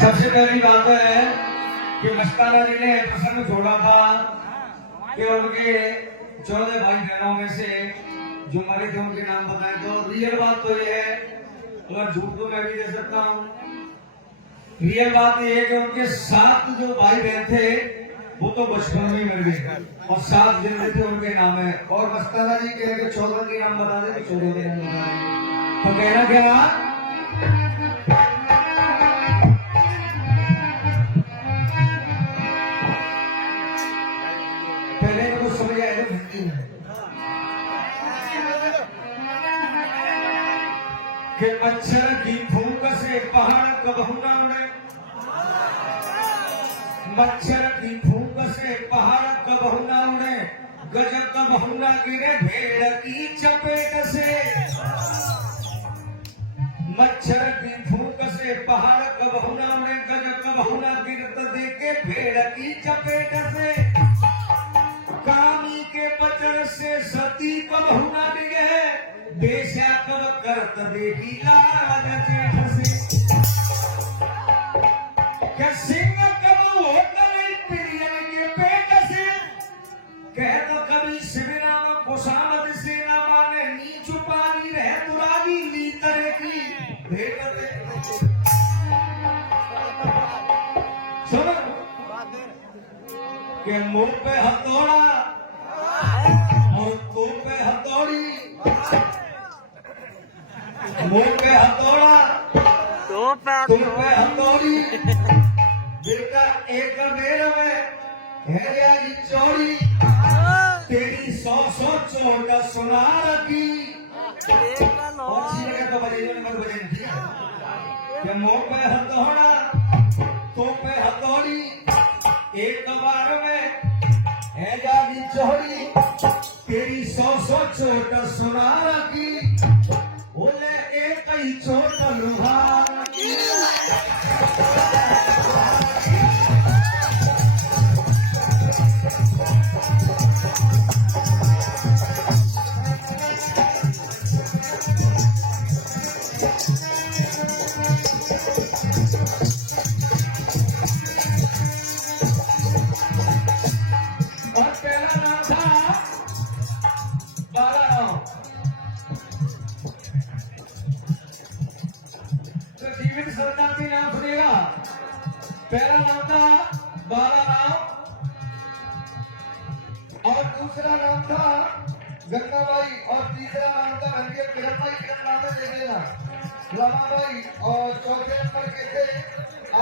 सबसे पहली बात है कि मस्ताना जी ने प्रसंग छोड़ा था कि उनके 14 भाई बहनों में से जो मरे थे उनके नाम बताए। तो रियल बात तो ये है, और झूठ तो मैं भी दे सकता हूँ। रियल बात ये है कि उनके 7 जो भाई बहन थे वो तो बचपन में मर गए और 7 जिंदे थे उनके नाम है। और मस्ताना जी कह के 14 के नाम बता दे तो 14 के नाम बता दे। तो कहना क्या, पहले तो समझ आएगा भक्ति है कि मच्छर की फूंक से पहाड़ कबहू ना उड़े, मच्छर की फूंक से पहाड़ कबहू ना उड़े, गजब कबहू ना गिरे भेड़ की चपेट से। मच्छर की फूंक से पहाड़ कबहू ना उड़े, गजब कबहू ना गिरत देके भेड़ की चपेट से। कामी के बचन से सती कबहू ना डिगे, बेशा कब करत देखी लाज जेठ से। क्या सिंह कब होता नहीं प्रियन के पेट से, कहता कभी शिवराम खुशामद से ना माने, नीच पानी रह तुरागी ली तरह की भेट दे। सुनो के मुंह पे हथौड़ा और तुम पे हथौड़ी, मुंह पे हथौड़ा तुम पे हथौड़ी, बेटा एक बेर में है जाएगी चौड़ी, तेरी 100 चोट सुना रखी। और सीने का तो बजे मत बजे कि मुंह पे हथौड़ा तुम पे हथौड़ी, एक बार में है जागी चौड़ी, तेरी 100 चोट सुना रखी, बोले एक ही चोट लुहा की। पहला नाम था बाला राम और दूसरा नाम था गंगाबाई और तीसरा नाम था रंगे किरणबाई। किरण नाम में देख लेना रमाबाई। और चौथे नंबर के थे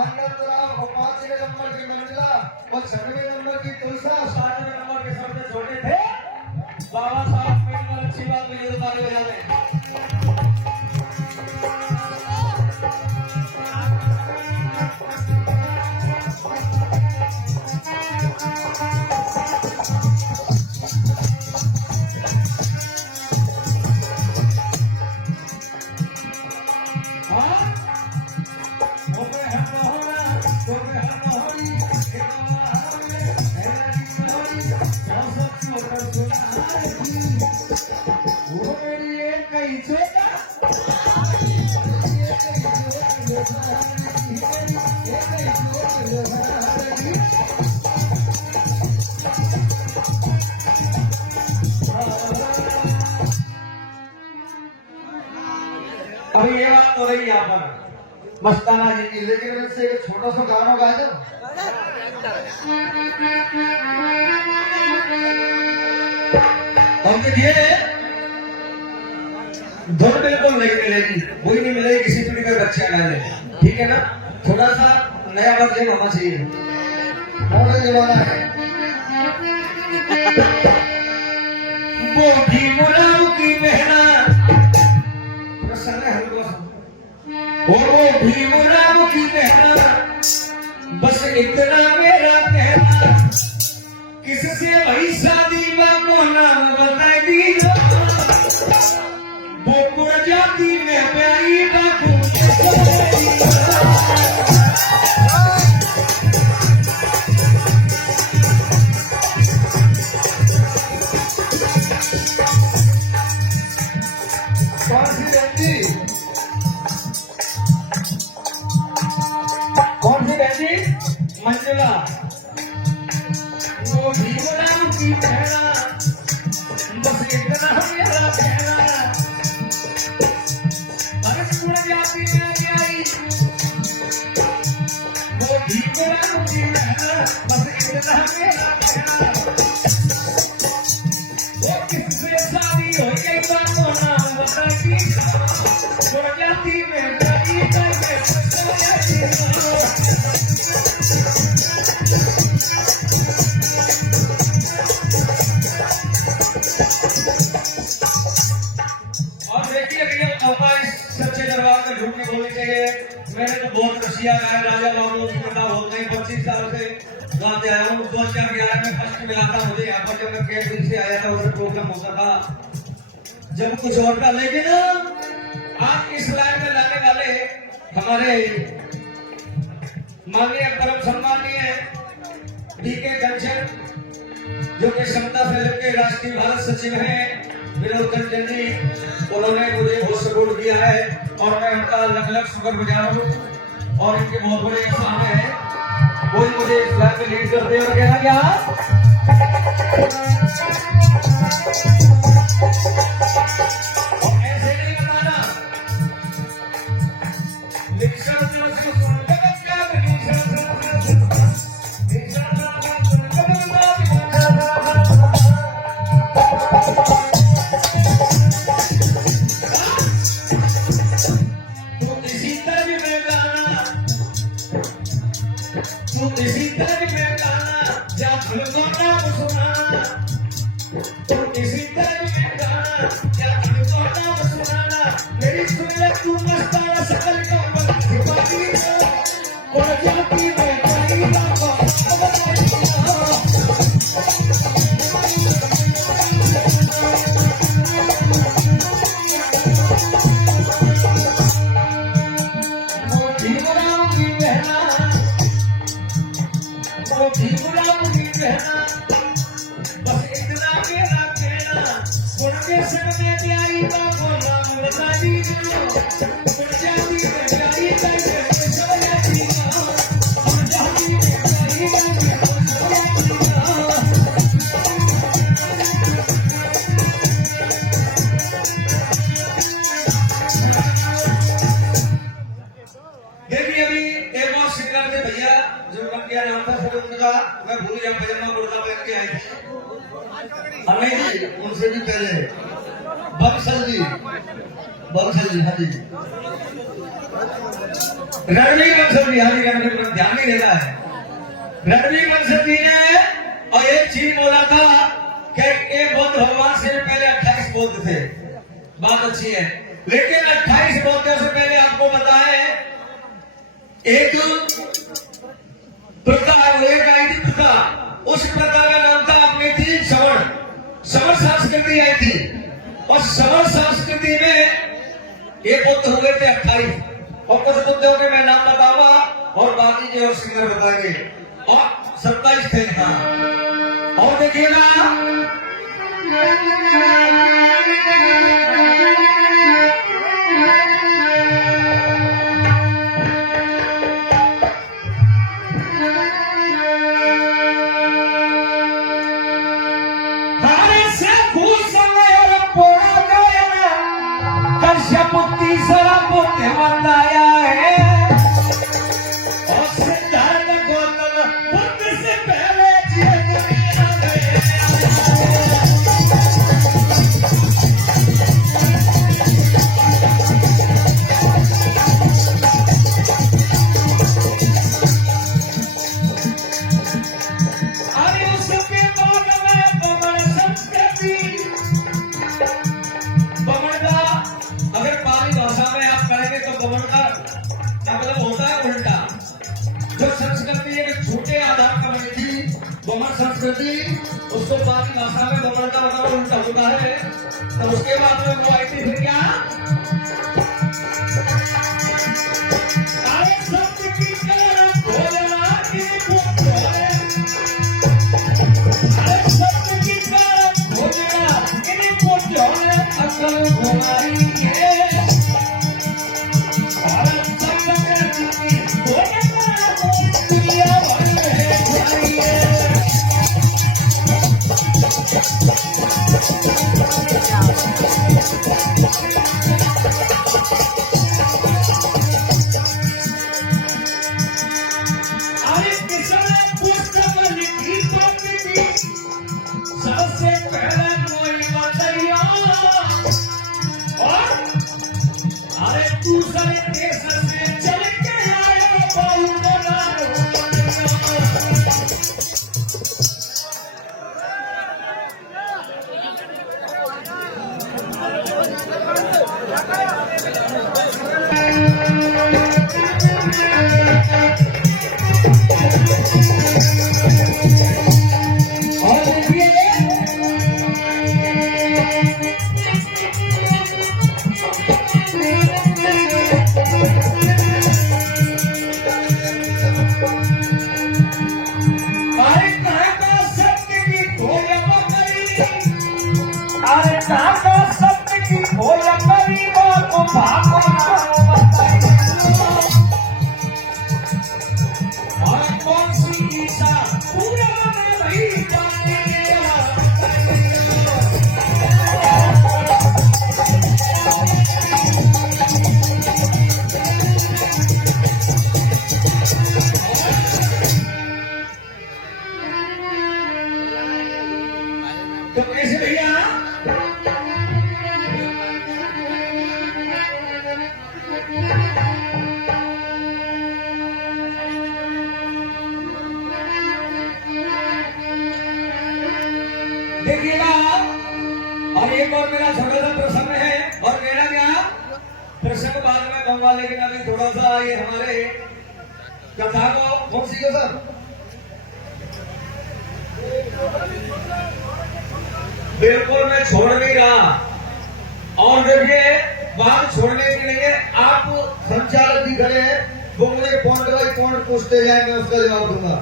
आनंद राम और 5वें नंबर की मंजिला और 6वें नंबर की तुलसा। 7वें नंबर के सबसे छोटे थे बाबा साहब। मेरी अच्छी बात मुझे ताली बजाते। अभी ये बात तो रही यहाँ पर मस्ताना जी की, लेकिन इससे एक छोटा सा गाना गा दो। और देखिए धुन बिल्कुल नहीं मिलेगी, वही नहीं मिलेगी किसी पीढ़ी का बच्चा गाने, ठीक है ना। थोड़ा सा नया वर्जन होना चाहिए, मॉडर्न जमाना है। वो भी मुलाऊ की मेहनत और वो भी मुलाऊ की मेहनत, बस इतना मेरा कहना, किससे भाई शादी माँ को नाम बताए दी, वो कुड़ जाती में प्यारी बाबू। कौन सी मंजुला वो भीमराव की बहना बस इतना मेरा कहना भरतपुर जाति में आई वो भीमराव की बहना बस इतना मेरा कहना वो किससे शादी हो गई तो नाम बताई वो जाति में गई सच्चे दरबार में झूठ नहीं बोलनी चाहिए। मैंने तो बहुत रसिया गाया, राजा बाबू की कथा बोलते हैं, 25 साल से गाते आया हूँ। 2011 में फर्स्ट मिला था मुझे यहाँ पर, जब मैं केंद्र से आया था उधर प्रोग्राम होता था जब कुछ और था। लेकिन आज इस लाइन में लाने वाले हमारे माननीय परम सम्मानीय डीके कंचन, जो कि समता से लेकर राष्ट्रीय भारत सचिव हैं, विनोद कंचन जी, उन्होंने मुझे बहुत सपोर्ट किया है और मैं उनका लख लख शुक्रगुजार हूँ। और इनके बहुत बड़े एहसान है, कोई मुझे इस लाइन में लीड करते और कहना क्या ऐसे नहीं बताना मैं भूल गया पजामा कुर्ता पहन के आए थे। नहीं जी, उनसे भी पहले बक्सल जी, हाँ जी, रणवीर बंसल जी, हाँ जी, ध्यान नहीं देता है। रणवीर बंसल जी ने और एक चीज बोला था कि एक बुद्ध भगवान से पहले 28 बुद्ध थे, बात अच्छी है, लेकिन 28 बुद्धों से पहले आपको पता है एक प्रथा एक आई थी प्रथा, उस प्रथा का नाम था अपनी थी श्रवण संस्कृति आई थी। और श्रवण संस्कृति में ये बुद्ध हुए थे 28 और कुछ बुद्धों के मैं नाम बताऊंगा और बाकी जो सिंगर बताएंगे। और 27 थे और देखिएगा संस्कृति उसको बाकी भाषा में बमन का मतलब उल्टा होता है। तो उसके बाद में वो आई थी फिर क्या असल देखिएगा, और एक और मेरा छोटा सा प्रसंग है, और मेरा क्या प्रसंग बाद में कहूंगा, लेकिन अभी थोड़ा सा ये हमारे कथा को कौन सी है सर, बिल्कुल मैं छोड़ नहीं रहा। और देखिए बात छोड़ने के लिए आप संचालक भी खड़े हैं, वो मुझे पॉइंट बाई पॉइंट पूछते जाए, मैं उसका जवाब दूंगा।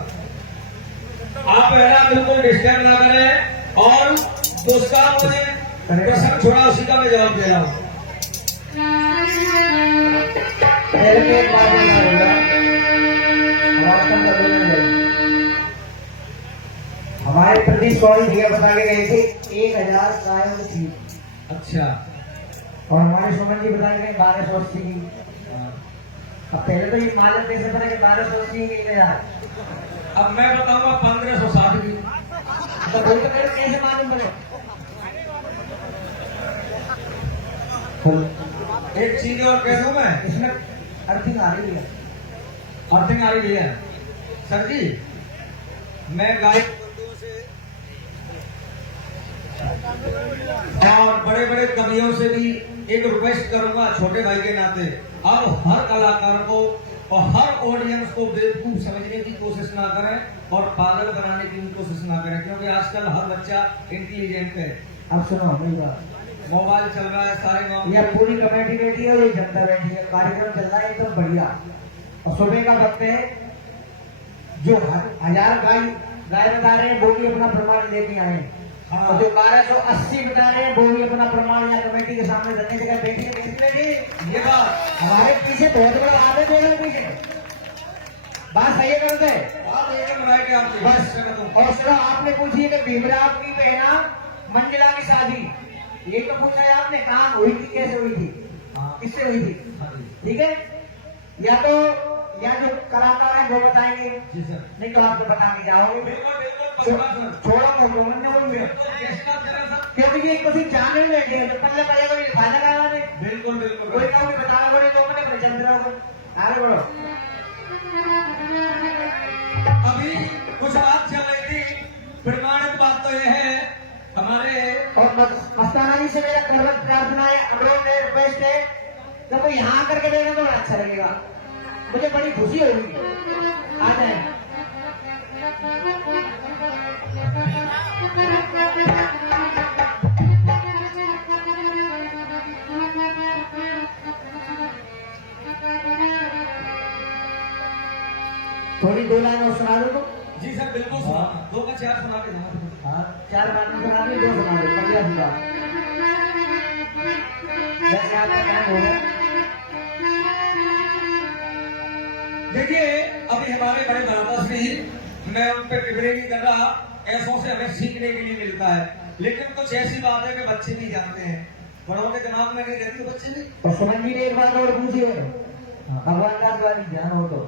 आप पहला बिल्कुल डिस्टर्ब ना करें, और उसका मुझे प्रश्न छोड़ा उसी का मैं जवाब दे रहा हूँ। हमारे प्रति सॉरी भैया बता के गए थे 1000 गायों थी। अच्छा। और हमारे सुमन जी बता के गए 1280 की। अब पहले तो ये मालूम कैसे पता कि 1280 की 1000, अब मैं बताऊंगा 1560 की। तो कोई तो कैसे मालूम पड़े। एक चीज और कह दूं मैं, इसमें अर्थिंग आ रही है, अर्थिंग आ रही है सर जी। मैं गाय और बड़े बड़े कवियों से भी एक रिक्वेस्ट करूंगा छोटे भाई के नाते, अब हर कलाकार को और हर ऑडियंस को बेवकूफ समझने की कोशिश ना करें और पागल बनाने की कोशिश ना करें, क्योंकि आजकल हर बच्चा इंटेलिजेंट है। अब सुनो मेरी बात, मोबाइल चल रहा है सारे गाँव यह पूरी कमेटी बैठी है और ये जनता बैठी है, कार्यक्रम चल रहा है एकदम बढ़िया। और सुबह का वक्त है, जो 1000 गाय बता रहे हैं वो भी अपना प्रमाण लेके आए, और जो 1280 बता रहे हैं वो भी अपना प्रमाण या कमेटी के सामने रखने जगह बैठी। ये बात हमारे पीछे बहुत बड़ा आदत है, पीछे बात सही है करते आप एकदम राइट है आपकी। बस। और सुनो, आपने पूछी है कि भीमराव की बहना मंजिला की शादी, ये तो पूछा है आपने, कहाँ हुई थी, कैसे हुई थी, किससे हुई थी, ठीक है। या तो या जो कलाकार है वो बताएंगे, जी सर। नहीं तो आप तो बता के जाओगे। बिल्कुल बिल्कुल छोड़ो मन में बोलूंगे, क्योंकि ये कुछ जाने में बैठे हैं, तो पल्ले पल्ले को फायदा करा नहीं। बिल्कुल बिल्कुल कोई ना कोई बता बोले तो मैंने चंद्र आगे बढ़ो। अभी कुछ बात चल रही थी, प्रमाणित बात तो यह है हमारे, और मस्ताना जी से मेरा करवट प्रार्थना है, अनुरोध है, रिक्वेस्ट है, जब वो यहाँ करके देगा तो बड़ा अच्छा लगेगा, मुझे बड़ी खुशी होगी। आ जाए। थोड़ी 2 लाइन और सुना दो। जी सर बिल्कुल सुना, 2 का 4 सुना के दूंगा। हाँ 4 बातें सुना दी, 2 सुना दो, बढ़िया सुना। जैसे आपका टाइम होगा। देखिए अभी हमारे बड़े दादा श्री, मैं उन पर टिप्पणी नहीं कर रहा, ऐसों से हमें सीखने के लिए मिलता है, लेकिन कुछ ऐसी बात है कि बच्चे भी जानते हैं, बड़ों के दिमाग में नहीं रहती, बच्चे भी। और सुमन जी ने एक बात और पूछी है, भगवान दास वाली ध्यान हो तो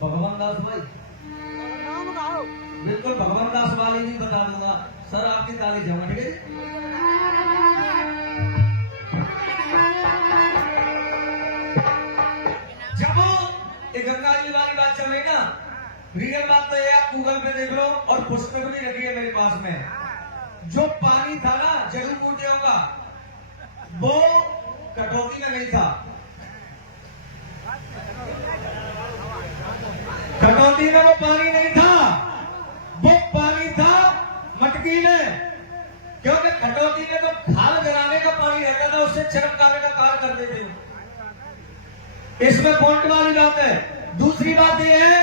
भगवान दास भाई, बिल्कुल भगवान दास वाली भी बता दूंगा सर, आपकी ताली जमा, ठीक है। जब ये गंगा जी वाली बात चल रही ना, रियल बात तो ये आप गूगल पे देख लो, और पुस्तक भी रखी है मेरे पास में, जो पानी था ना जड़ी बूटियों का, वो कटौती में नहीं था, कटौती में वो पानी नहीं था, वो पानी था मटकी में, क्योंकि कटौती में तो खाल गिराने का पानी रहता था, उससे चमकाने का कार्य करते थे। इसमें पॉइंट वाली बात है। दूसरी बात यह है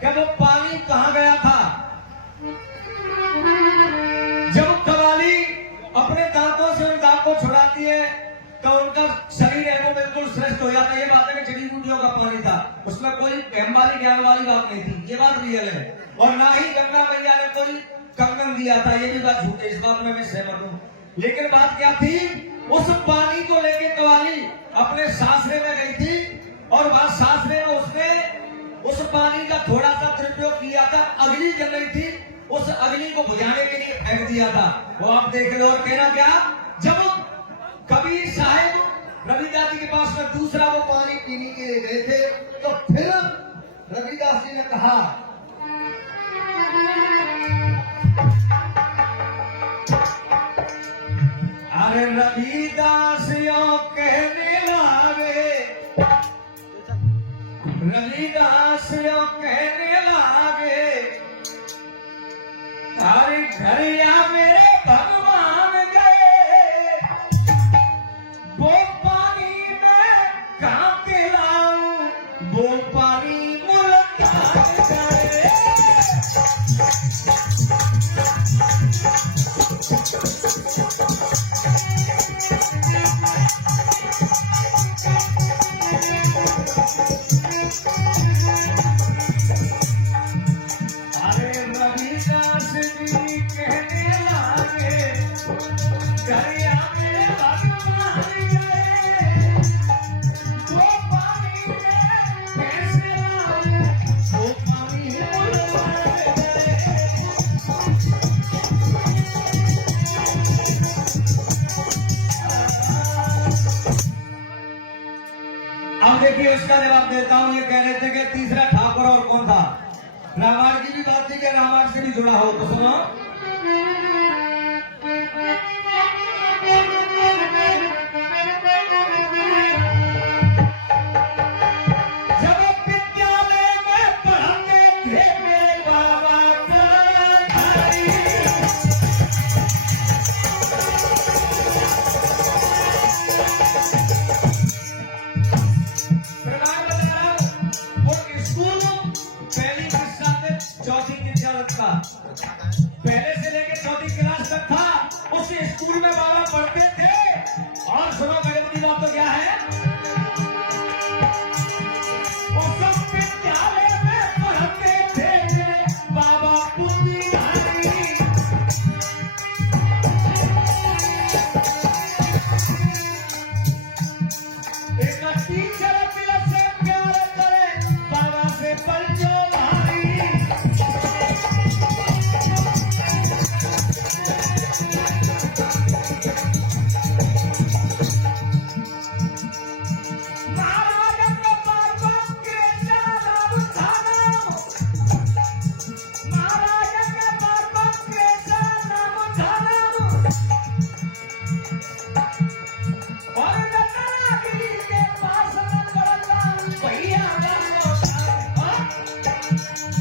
कि वो पानी कहां गया था, जब कवाली अपने दांतों से उन दांत को छुड़ाती है तो उनका शरीर है वो बिल्कुल श्रेष्ठ हो जाता है। ये बात है कि जड़ी बूटियों का पानी था, उसमें कोई बहम वाली ज्ञान वाली बात नहीं थी, ये बात रियल है। और ना ही गंगा मैया ने कोई कंगन दिया था, ये भी बात झूठ है, इस बात में मैं सहमत हूं। लेकिन बात क्या थी, उस पानी को लेके कवाली अपने सासरे में गई थी, और वहां सासरे में उसने उस पानी का थोड़ा सा दुरुपयोग किया था, अग्नि जल रही थी, उस अग्नि को बुझाने के लिए फेंक दिया था। वो आप देख लो। और कहना क्या, जब कबीर साहब रविदास जी के पास में दूसरा वो पानी पीने के लिए गए थे, तो फिर रविदास जी ने कहा रविदास यो कहने लागे, हर घर या मेरे भगवान गए, वो पानी में कहाँ पिलाऊं, वो पानी मुल्तान गए। अरे रविदास जी कहने लागे, घरिया मेरे भगवान गए, वो पानी में कैसे लाऊं, वो पानी मुल्तान गए। अब देखिए उसका जवाब देता हूं। ये कह रहे थे कि तीसरा ठाकुर और कौन था। रामायण की भी बात थी कि रामायण से भी जुड़ा हो, तो सुनो। जब विद्यालय में पढ़ते थे मेरे बाबा कन्हैया, वो स्कूल पहली कक्षा से चौथी कक्षा तक था, पहले से लेकर चौथी क्लास तक था। उस स्कूल में बाबा पढ़ते थे। और सुनो गजब की बात तो क्या है, उस विद्यालय में पढ़ते थे मेरे बाबा पुण्यधारी। एक टीचर दिल से प्यार करे, बाबा से पंचो भारी। महाराज के बाबा कृष्ण राम धारा, महाराज के बाबा कृष्ण राम धारा। और नटरागिरी के पास न पड़ता भैया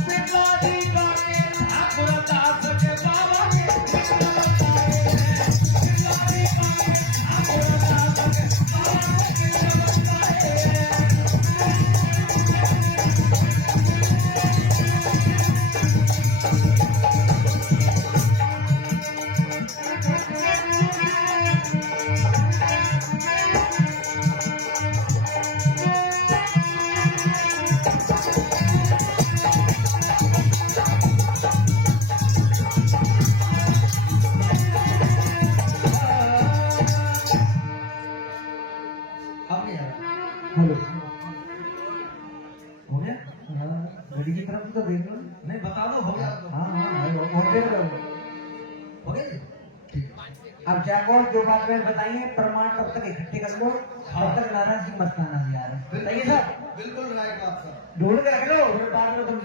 पिताजी का के ठाकुर दास के बाबा के पिताजी का के ठाकुर दास के बाबा के अब नहीं आ रहा। हेलो। हो गया? हाँ, घड़ी की तरफ तो देख लो। नहीं बता दो, हो गया। हाँ हाँ, और देर करो। हो गया। ठीक। अब जाको जो बात मैंने बताई है, प्रमाण तब तक इकट्ठे कर लो, तब तक नाराज सिंह मस्ताना जी आ रहे हैं। बताइए सर, बिल्कुल राइट बात सर। ढूंढ के रख लो, फिर बाद में तुम